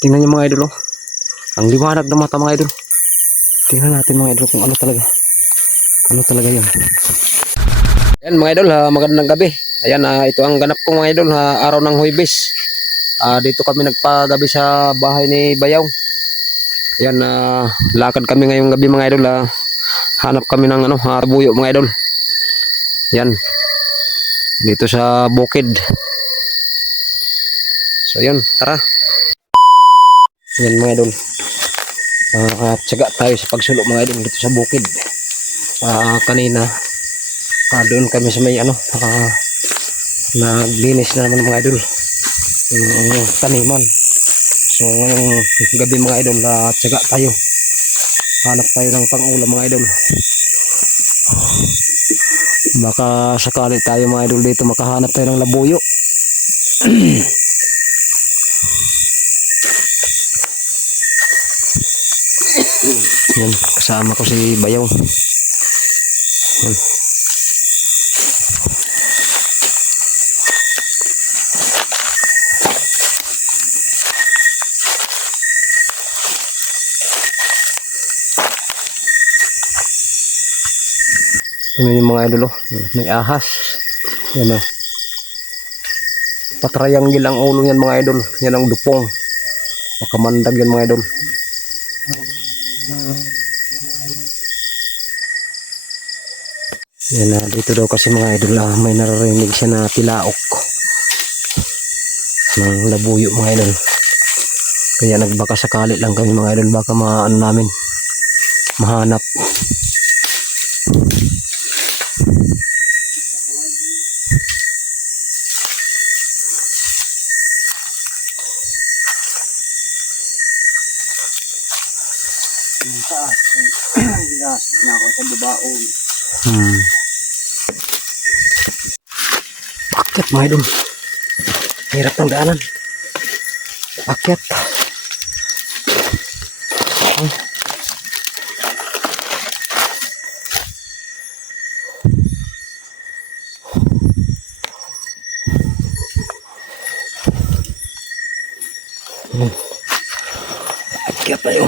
Tingnan niyo mga idol, oh. Ang liwanag ng mata mga idol. Tingnan natin mga idol kung ano talaga. Ano talaga yun. Ayan mga idol, magandang gabi. Ayan, ito ang ganap ko mga idol, araw ng Huwebes. Dito kami nagpagabi sa bahay ni Bayaw. Ayan, lakad kami ngayong gabi mga idol. Hanap kami ng buyo mga idol. Ayan, dito sa bukid. So yun, tara. Ayan mga idol. Tsaga tayo sa pagsulo mga idol dito sa bukid. Kanina doon kami sa may naglinis na naman mga idol yung taniman. So ngayong gabi mga idol, tsaga tayo, hanap tayo ng pang-ulam mga idol. Baka sakali tayo mga idol dito makahanap tayo ng labuyo. Yan, kasama ko si Bayaw. Yan. Yan yung mga idol, may ahas. Yan o. Patriangle ang ulo yan mga idol. Yan ang dupong. Makamandag yan mga idol. Yan dito daw kasi mga idol, may naririnig siya na tilaok ng labuyo mga idol. Kaya nagbaka sakali lang kami mga idol, baka namin mahanap. Pakyat mga idol, hirap ng daanan. Pakyat. Pakyat tayo.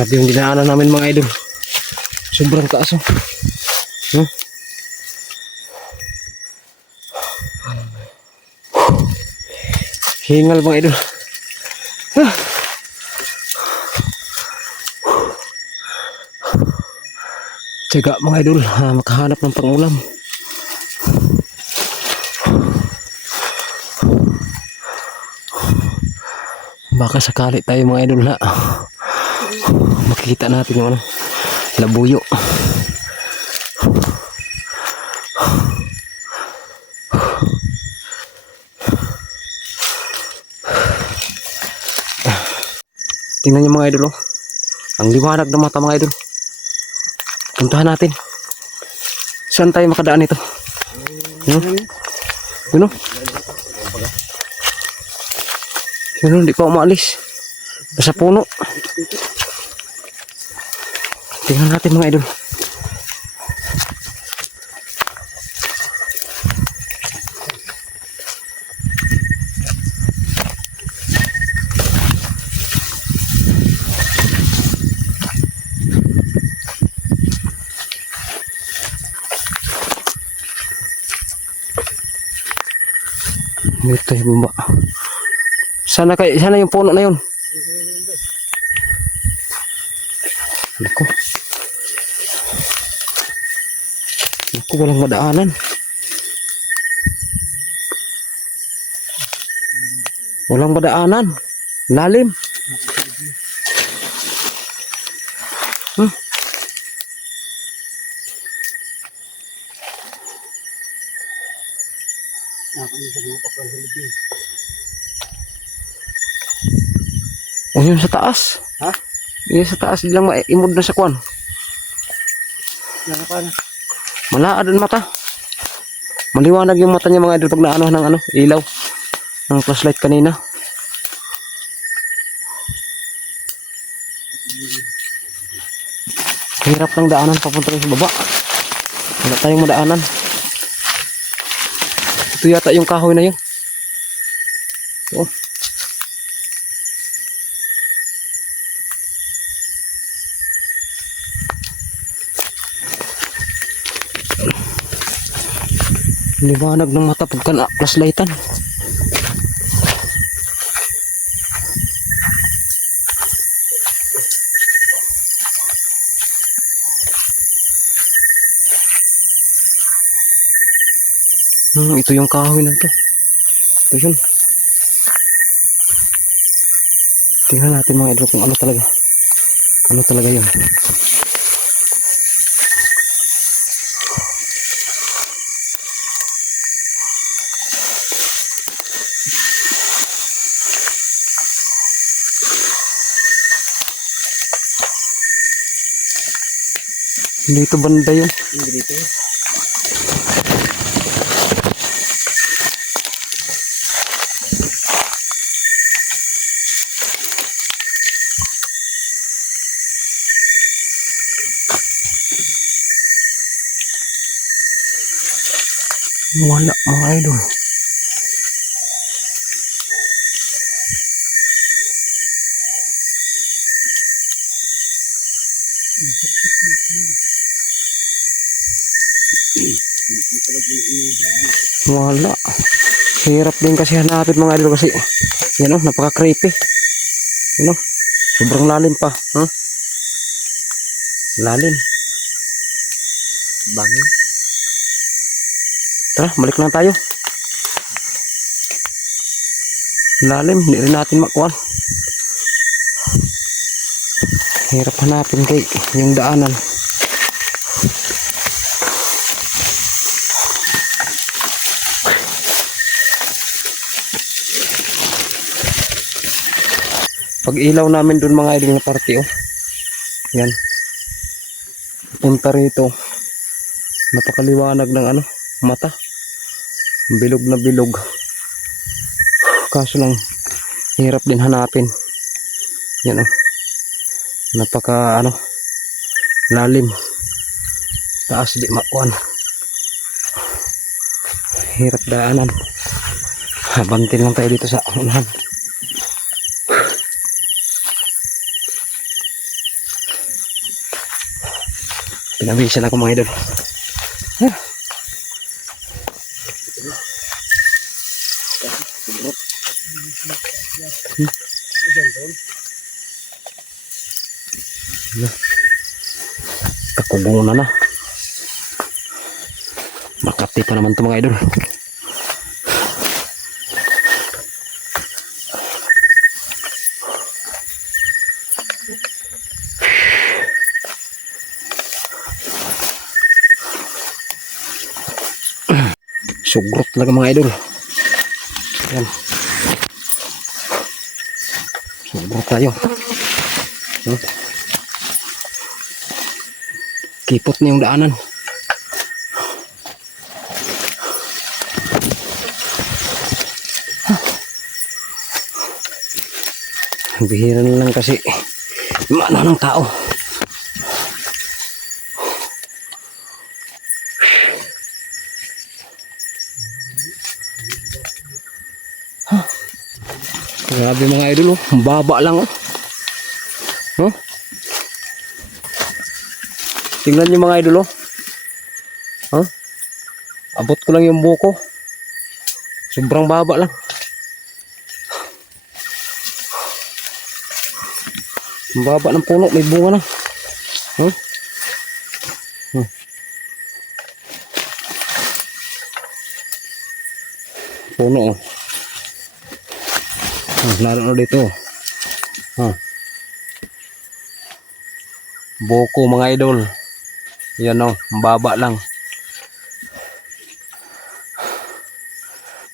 Grabe yung dinaanan namin mga idol. Sobrang taas oh. Hingal mga idol. Tsaga mga idol, makahanap ng pangulam. Baka sakali tayo mga idol makikita natin yung labuyo. Tingnan niyo mga idol, ang liwanag ng mata mga idol. Puntahan natin. Saan tayo makadaan ito? Yun o. Yun o, hindi pa umaalis. Nasa puno. Tingnan natin mga idol. Ito yung baba. Sana yung puno na yun. Naku. Naku, walang madaanan. Walang madaanan. Lalim. O yun sa taas. Ha? Yun sa taas lang maimod na sa kwan. Nakapan. Malaad ang mata. Maliwanag yung mata niya mga idol pag naano ng ilaw ng flashlight kanina. Hirap ng daanan papunta sa baba. Wala tayong madaanan. Ito yata yung kahoy na yun. Oh. Liwanag ng mata pagka na flashlightan. Ito yung kahoy na to. Ito yun. Tingnan natin mga idol kung ano talaga. Ano talaga yun. Dito banda yun. Dito. Wala mga idol. Wala. Hirap din kasi hanapin mga idol kasi yan o, napaka creepy. Yan o, sobrang lalim pa. Lalim. Bangin. Tara, balik na tayo. Lalim, hindi rin natin makuha. Hirap hanapin kay yung daanan. Pag ilaw namin dun mga idol na party oh. Yan. Punta rito. Napakaliwanag ng mata. Bilog na bilog. Kaso lang hirap din hanapin. Yan oh. Napaka lalim. Taas di makuan. Hirap daanan. Bantin lang tayo dito sa unahan. Pinawisan ako mga idol. Kakugunan na. Makati pa naman ito mga idol. Sugrot talaga mga idol. Yan. Sugrot tayo. Kipot na yung daanan. Bihira na lang kasi maano ng tao. Grabe mga idol oh. Baba lang oh. Tingnan nyo mga idol oh. Abot ko lang yung buko. Sobrang baba lang. Ang baba ng puno, may bunga na. Puno oh. Laro na dito. Buko mga idol. Yan oh, baba lang.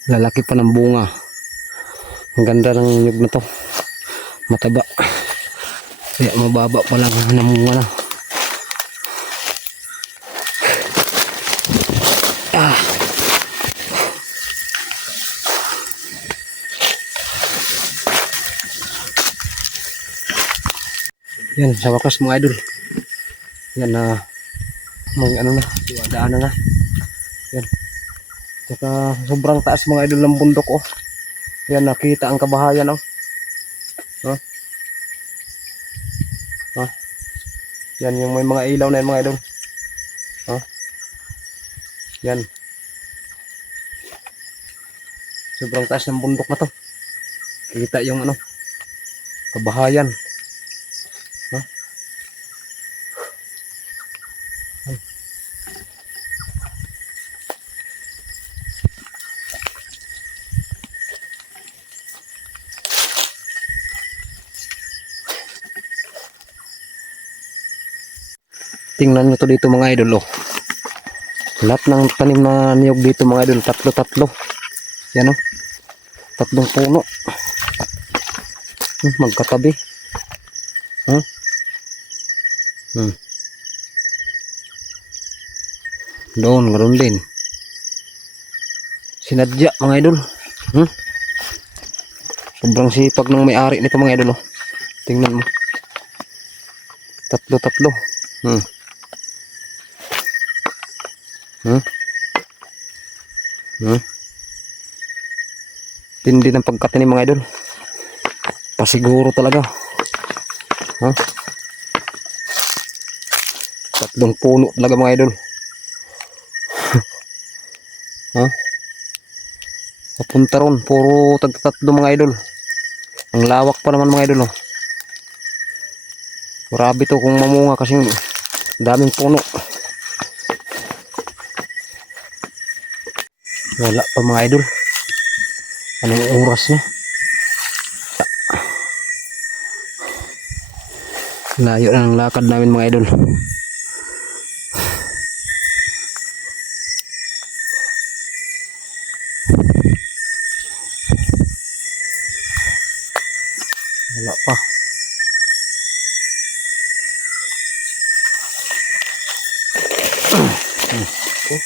Lalaki pa ng bunga. Ang ganda ng nyug na to. Mataba. Kaya mababa pa lang ang namunga na. Ah. Yan, sa wakas mga idol. Yan na may ano na, daanan na. Yan. Saka sobrang taas mga idol ng bundok oh. Yan, nakita ang kabahayan oh. Huh? Huh? Yan yung may mga ilaw na yan mga idol. Huh? Yan. Sobrang taas ng bundok na to. Kita yung ano, kabahayan. Huh? Tingnan nyo to dito mga idol oh. Lahat ng tanim na niyog dito mga idol, tatlo-tatlo. Yan oh. Tatlong puno. Magkatabi. Huh? Doon, ganoon din. Sinadya mga idol. Sobrang sipag ng may-ari nito mga idol oh. Tingnan mo. Tatlo-tatlo. Tindi ng pagkatanim mga idol. Pasiguro talaga. Tatlong puno talaga mga idol. Papunta ron, puro tagtatlo mga idol. Ang lawak pa naman mga idol oh. Grabe to kung mamunga kasi daming puno. Wala pa mga idol. Anong oras na? Layo na ng lakad namin mga idol. Wala pa. Okay.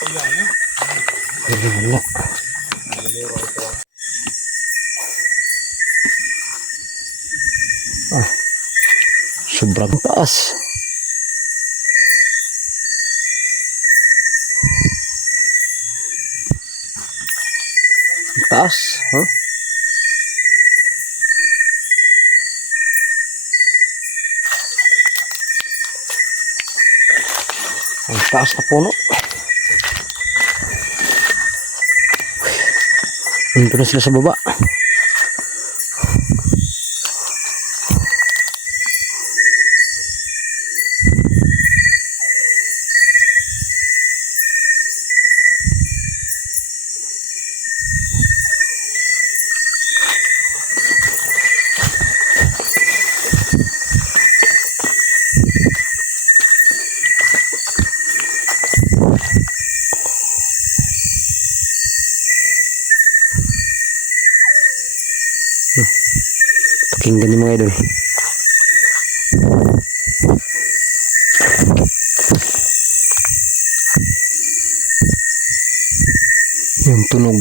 Wala. Sobrang taas. Taas, huh? Ang taas na puno. Nandun na sila sa baba. Pakinggan niyo mga idol. Yung tunog.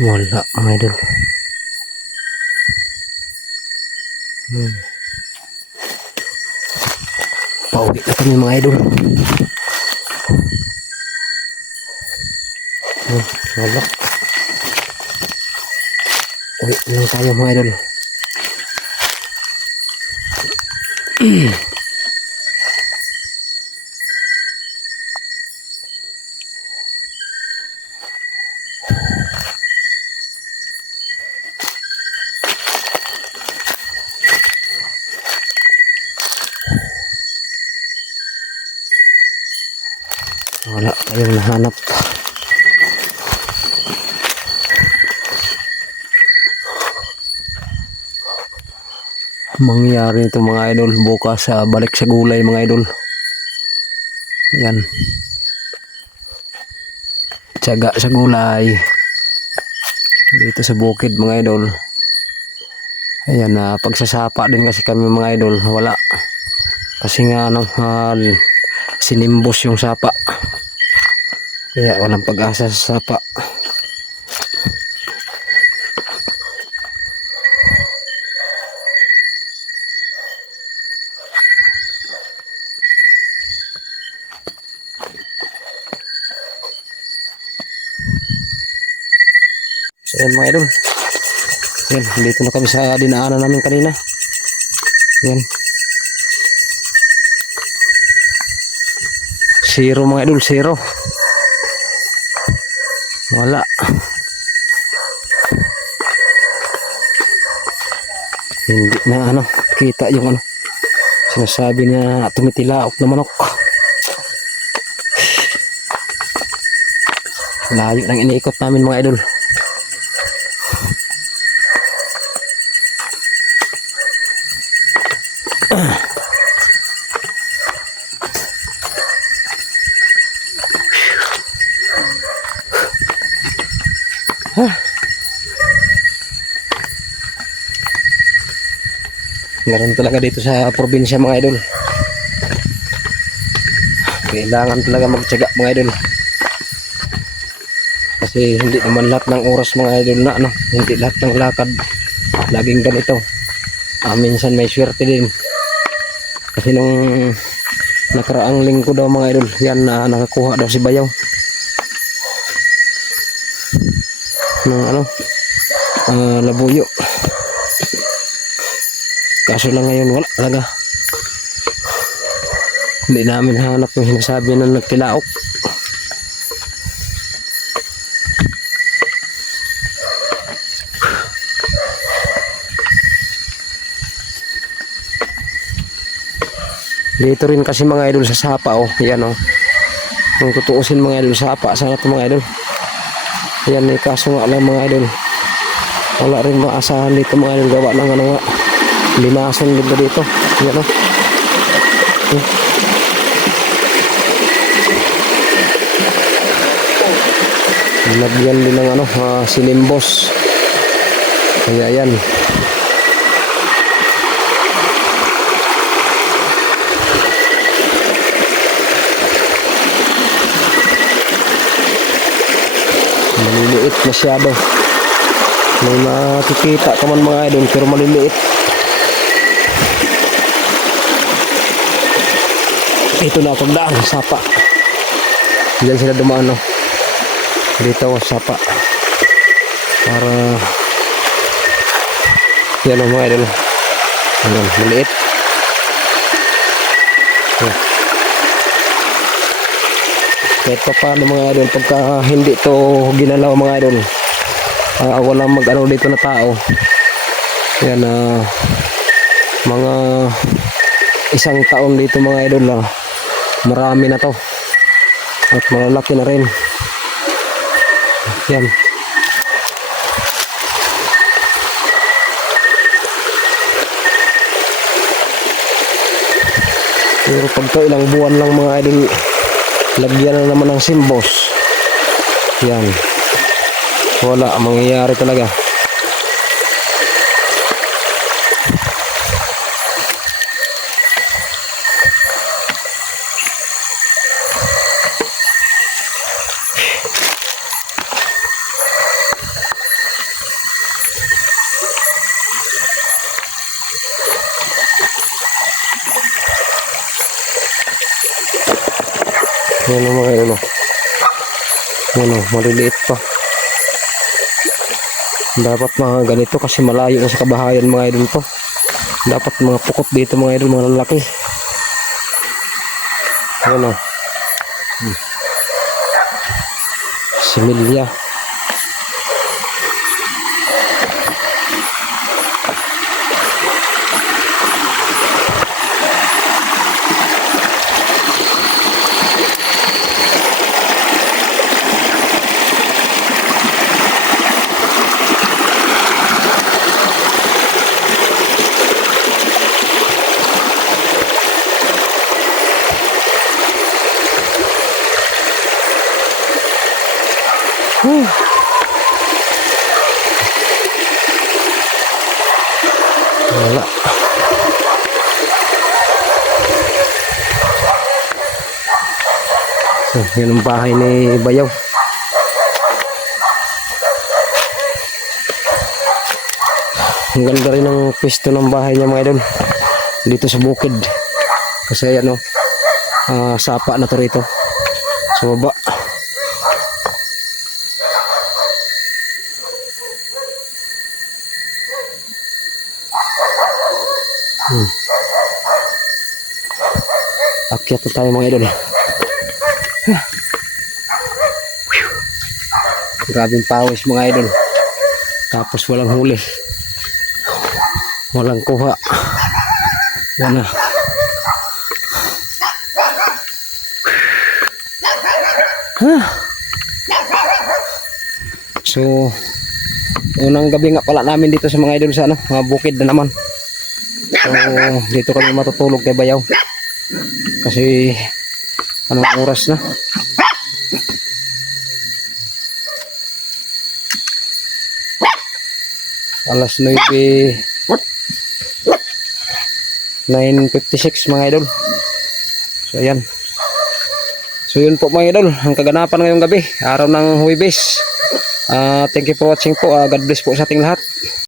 Wala mga idol. Pauwi na kami mga idol. Wala. Uwi lang tayo mga idol. Wala tayong nahanap. Mangyari ito mga idol bukas sa balik sa gulay mga idol. Yan. Tiyaga sa gulay. Dito sa bukid mga idol. Ayan na pagsasapa din kasi kami mga idol. Wala. Kasi nga sinimbos yung sapa. Kaya walang pag-asa sa sapa. So yan mga idol. Yan, dito na kami sa dinaanan namin kanina. Yan. Zero mga idol, zero. Wala. Hindi na kita yung sinasabi niya tumitilaok na manok. Layo nang iniikot namin mga idol. Meron talaga dito sa probinsya mga idol. Kailangan talaga magtiyaga mga idol. Kasi hindi naman lahat ng oras mga idol na hindi lahat ng lakad laging ganito. Minsan may swerte din. Kasi nung nakaraang linggo daw mga idol, yan na nakakuha daw si Bayaw. Ng labuyo. Kaso lang ngayon wala talaga. Hindi namin hanap yung sinasabi na nagtilaok. Dito rin kasi mga idol sa sapa yan kung tutuusin mga idol sapa sana ito mga idol. Yan kaso nga lang mga idol. Wala rin maasahan dito mga idol gawa ng nga limasan dito. Yan Lagyan din ng sinimbos. Kaya yan. Maliliit masyado. May makikita ka man mga idol pero maliliit. Ito na pagdaan sapa. Diyan sila dumaan dito sapa. Para yan mga idol. Ayan, maliit. Kahit pa paano mga idol pagka hindi to ginalaw mga idol, walang dito na tao. Yan mga isang taon dito mga idol marami na to at malalaki na rin. Yan. Pero pagka ilang buwan lang mga idol, lagyan na naman ng simbos. Yan. Wala mangyayari talaga. Yan ang mga idol. Ano, maliliit pa. Dapat mga ganito kasi malayo na sa kabahayan mga idol to. Dapat mga pukot dito mga idol, mga lalaki. Ano. Similya. Wala. So, yan ang bahay ni Bayaw. Ang ganda rin ang pwesto ng bahay niya mga idol. Dito sa bukid. Kasi ano, sapa na to rito. Sa baba. Akyat na tayo mga idol. Grabing pawis mga idol. Tapos walang huli. Walang kuha. Yan na. So, unang gabi nga pala namin dito sa mga idol sa ano, mga bukid na naman. So, dito kami matutulog kay Bayaw. Kasi anong oras na? Alas 9:56 mga idol. So ayan. So yun po mga idol, ang kaganapan ngayong gabi, araw ng Huwebes. Thank you for watching po. God bless po sa ating lahat.